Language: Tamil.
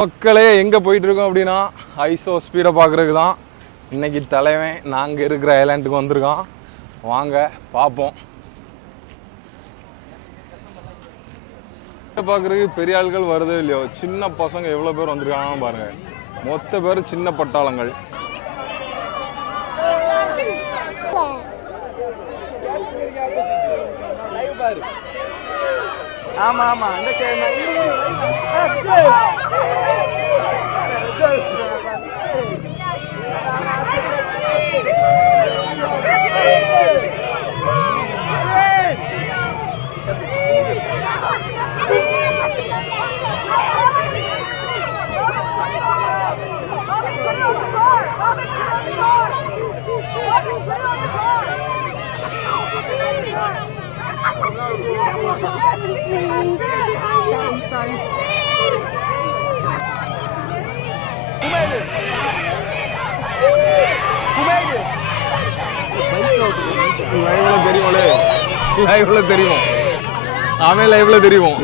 மக்களே எங்கே போயிட்டு இருக்கோம் அப்படின்னா ஐசோ ஸ்பீடை பார்க்குறதுக்கு தான் இன்னைக்கு தலைவன் நாங்கள் இருக்கிற ஐலாண்டுக்கு வந்திருக்கோம். வாங்க பார்ப்போம். பார்க்குறதுக்கு பெரிய ஆட்கள் வருதோ இல்லையோ, சின்ன பசங்க எவ்வளோ பேர் வந்திருக்காங்க பாருங்கள். மொத்த பேர் சின்ன பட்டாளங்கள். ஆமா ஆமா அந்த லைவ்ல தெரியுமோலே, லைவ்ல தெரியும், அவன் லைவ்ல தெரியும்.